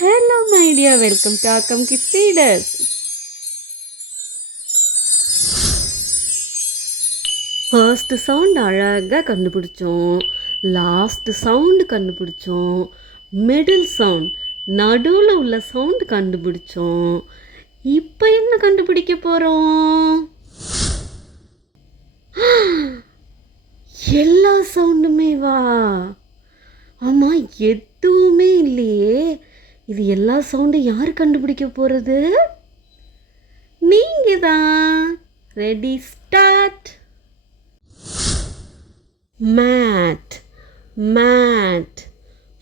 Hello my dear, welcome to AAKKAM Kids Readers. First sound அழகாக கண்டுபிடிச்சோம், last sound கண்டுபிடிச்சோம், middle sound நடுவில் உள்ள சவுண்டு கண்டுபிடிச்சோம். இப்போ என்ன கண்டுபிடிக்க போகிறோம்? எல்லா சவுண்டுமே வா? ஆமாம், எதுவுமே இல்லையே. இது எல்லா சவுண்டும் யார் கண்டுபிடிக்க போகிறது? நீங்கள் தான். Ready, start. Mat, mat.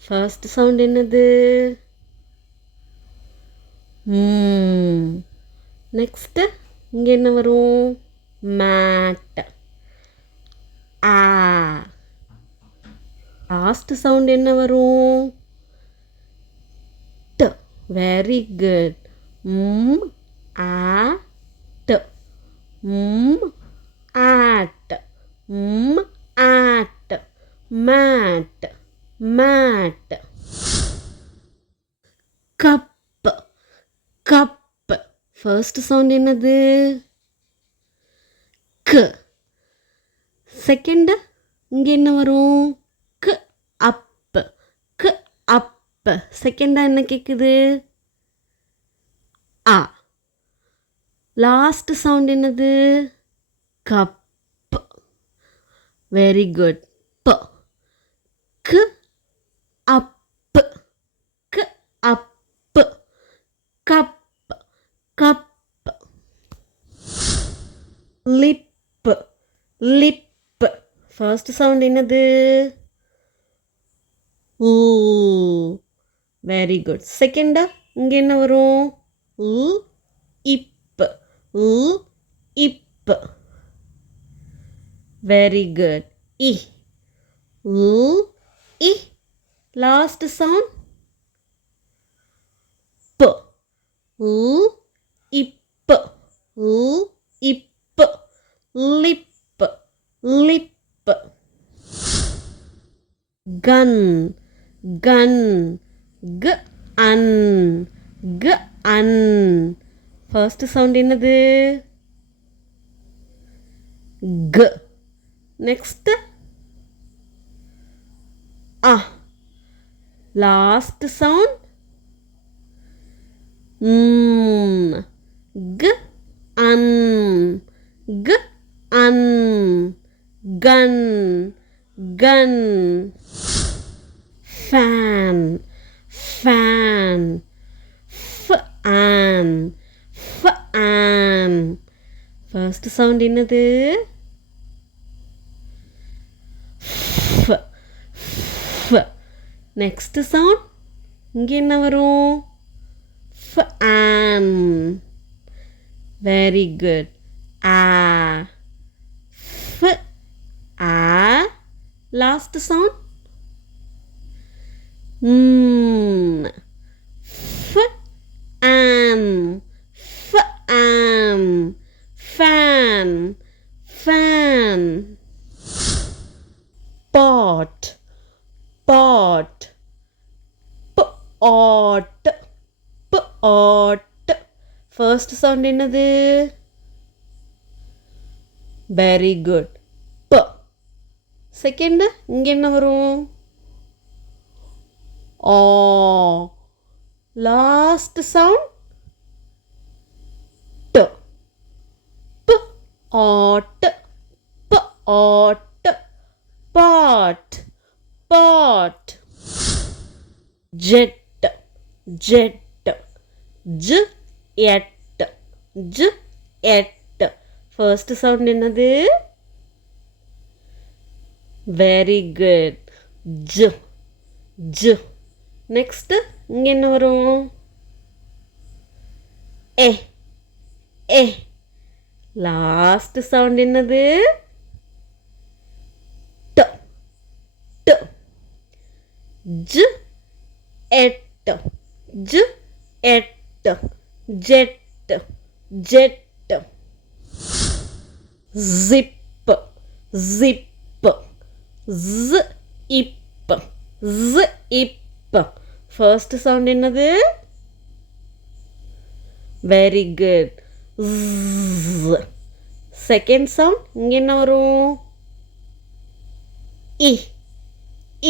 First sound என்னது? நெக்ஸ்ட்டு இங்கே என்ன வரும்? மேட். ஆ. லாஸ்ட் சவுண்ட் என்ன வரும்? ட. Very good. At. At. At. Mat, mat. Cup, cup. First sound என்னது? க. செகண்ட் இங்கே என்ன வரும்? க அப், க அப். செகண்டாக என்ன கேட்குது? ஆ. லாஸ்ட் சவுண்ட் என்னது? கப். Very good. ப. க அப், க up. Cup, cup. Lip, lip. First sound என்னது? ஊ. Very good. செகண்டா இங்கே என்ன வரும்? உ இப், உ இப். Very good. இ. உ இ. லாஸ்ட் சவுண்ட் ப. உ இப், உ இப். Lip, lip. Gun, gun. க அன், க அன். ஃபர்ஸ்ட் சவுண்ட் என்னது? க. நெக்ஸ்ட் ஆ. லாஸ்ட் சவுண்ட் க அன், க அன். Gun, gun. Fan, fan. Fan, fan. First sound என்னது? ஃப, ஃப. நெக்ஸ்ட் சவுண்ட் இங்கே என்ன வரும்? ஃபேன். Very good. ஆ. ஃப ஆ. லாஸ்ட் சவுண்ட் ஃப ஆன், ஃப ஆன். Fan, fan. Pot, pot. ப ஆட், ப ஆட். ஃபர்ஸ்ட் சவுண்ட் என்னது? Very good. ப. செகண்ட் இங்கே என்ன வரும்? ஆ. லாஸ்ட் சவுண்ட் ட. ப ஆட், ப ஆட். Pot, pot. Jet, jet. ஜ எட், ஜ எட். ஃபர்ஸ்ட் சவுண்ட் என்னது? Very good. ஜ, ஜ. நெக்ஸ்ட் இங்கே என்ன வரும்? ஏ, ஏ. லாஸ்ட் சவுண்ட் என்னது? ட, ட. ஜ எட், ஜ எட். Jet, jet. Zip, zip. ஸ் இப், ஸ் இப். ஃபர்ஸ்ட் சவுண்ட் என்னது? Very good. செகண்ட் சவுண்ட் இங்கே என்ன வரும்? இ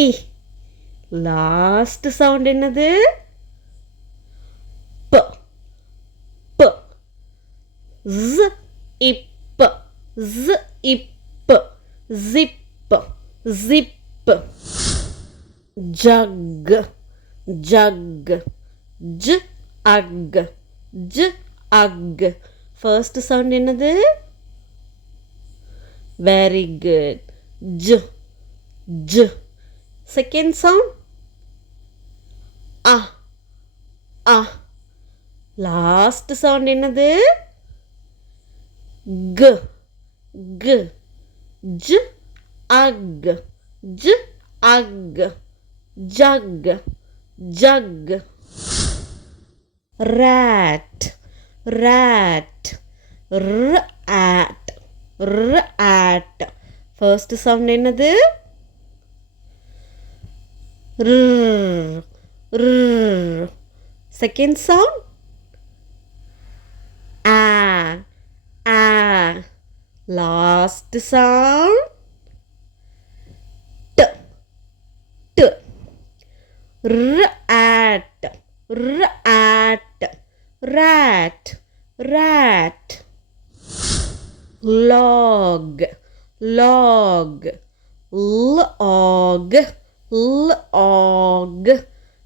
இ. லாஸ்ட் சவுண்ட் என்னது? ப ப. ஸ் இப்ப ஸ் இப்ப. Zip zip. Jug jug. ஜ அக் ஜ அக். ஃபர்ஸ்ட் சவுண்ட் என்னது? Very good. ஜ ஜ. செகண்ட் சவுண்ட் அ அ. லாஸ்ட் சவுண்ட் என்னது? க க. ஜ அக் ஜ அக். Jug jug. rat rat. rat rat. First sound என்னது? r r. Second sound a a. Last sound t t. rat rat. rat rat. log log. log log.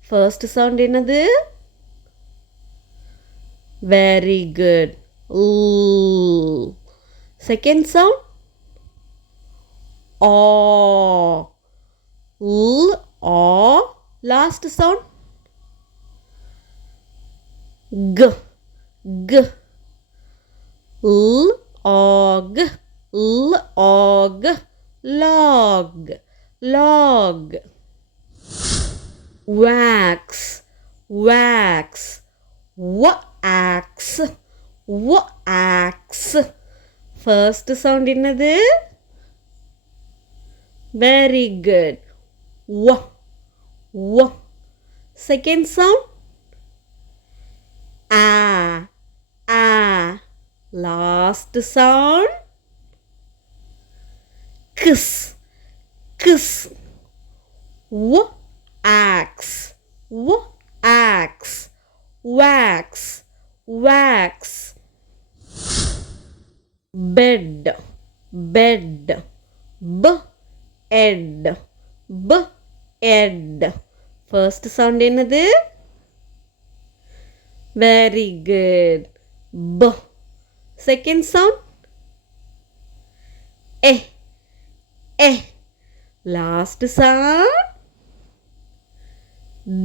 First sound என்னது? Very good. செகண்ட் சவுண்ட் ஆ ஆ. Last sound க க. log log. log log. wax wax. wax wax. First sound என்னது? Very good. வ வ. Second sound ஆ ஆ. லாஸ்ட் சவுண்ட் கிஸ் கிஸ். w ax w ax. wax wax. bed bed. b ed b ed. First sound என்னது? Very good. b. Second sound எ எ. லாஸ்ட் சவுண்ட்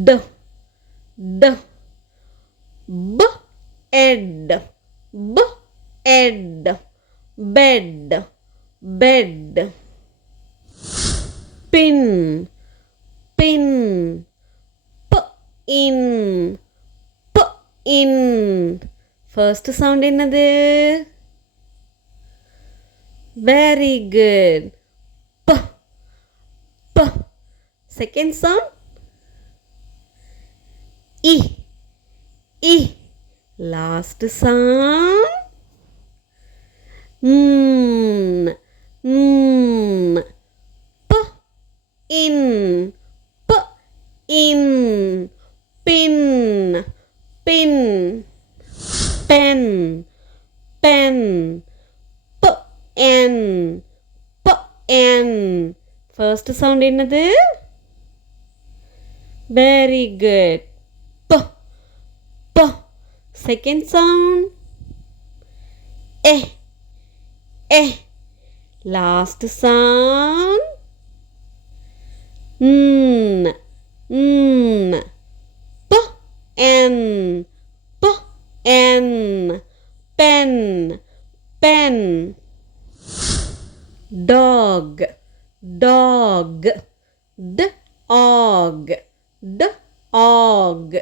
ட ட. b ed b ed. bed bed. pin pin. p in p in. First sound என்னது? Very good. p p. Second sound இ இ. Last sound ம் ம். p in p in. pin pin. pen pen. p n p n. First sound என்னது? Very good. p p. Second sound எ எ. Last sound ம் ம். p n p n. pen pen. dog dog. d og d og.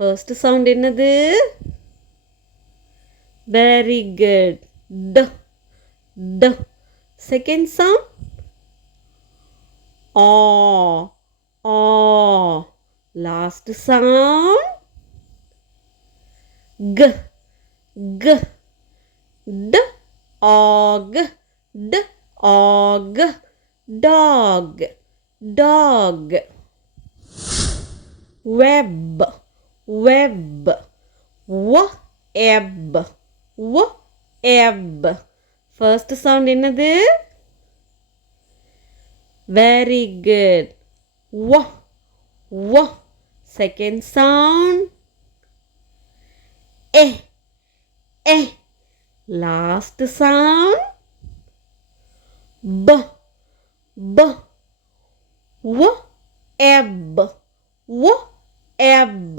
First sound என்னது? Very good. ட ட. Second sound ஆ ஆ. Last sound. G. G. D. Og. D. Og. Dog. Dog. Web. Web. W. Ebb. W. Ebb. First sound என்னது? Very good. W. W. Second sound. A. A. Last sound. B. B. W. Ebb. W. Ebb.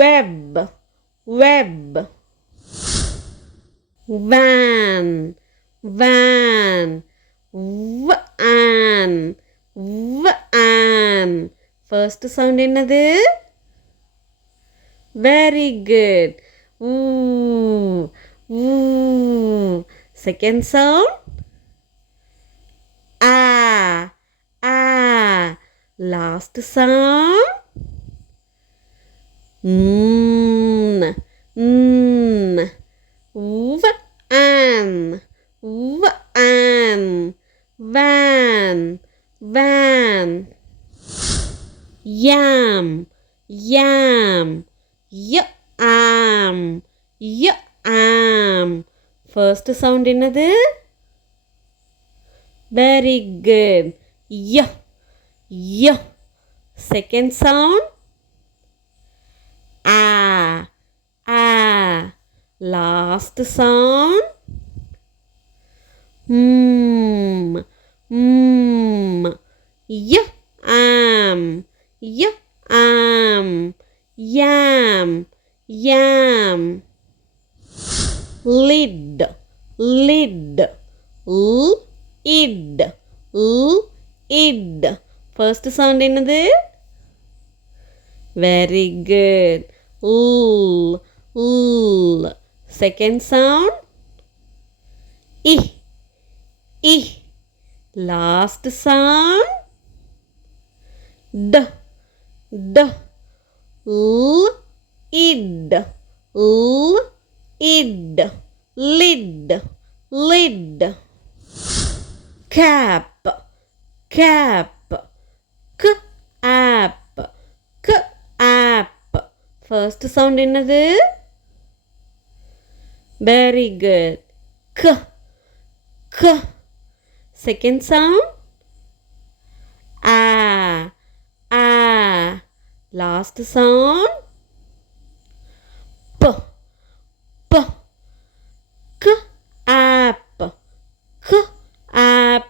Web. Web. Van. Van. Van. Van. First sound என்னது? Very good. Ooh. Ooh. Second sound. Ah. Ah. Last sound. N. N. Van. Van. Van. Van. Yam. Yam. Yam. Yam. First sound என்னது? Very good. Y. Y. Second sound. Ah. Ah. Last sound. Mm. Mm. Yam. Yam. Yam. Yam. Lid. Lid. Id. Id. First sound என்னது? Very good. L. Second sound. I. I. Last sound. D. D. Id. Id. Lid. Lid. Cap. Cap. K-app. K-app. First sound என்னது? Very good. K. K. Second sound. Ah. Ah. Last sound. P. P. K-app. K-app.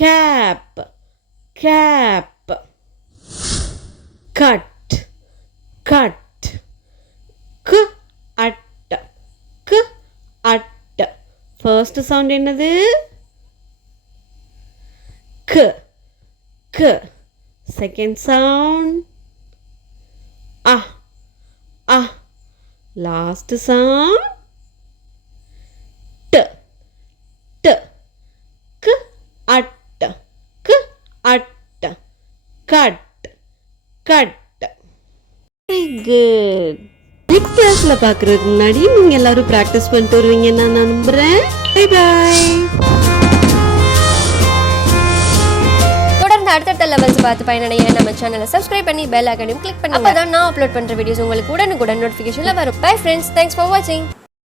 Cap. Cap. Cut. Cut. K-at. K-at. First sound என்னது? K. K. Second sound. Ah. Ah. Last sound. T. T. K-at. K-at. Cut. Cut. Very good. Next கிளாஸ்ல பார்க்கறதுக்கு முன்னாடி நீங்க எல்லாரும் practice பண்ணிட்டு வருவீங்கன்னு நான் நம்புறேன். Bye bye. தொடர்ந்து அடுத்தடுத்த லெவல்ஸ் பார்த்து பயனடைய நம்ம சேனலை சப்ஸ்கிரைப் பண்ணி பெல் ஐகானையும் கிளிக் பண்ணுங்க. அப்பதான் நான் அப்லோட் பண்ற வீடியோஸ் உங்களுக்கு உடனுக்குடன் நோட்டிஃபிகேஷன்ல வரும். பை ஃப்ரெண்ட்ஸ், தேங்க்ஸ் ஃபார் வாட்சிங்.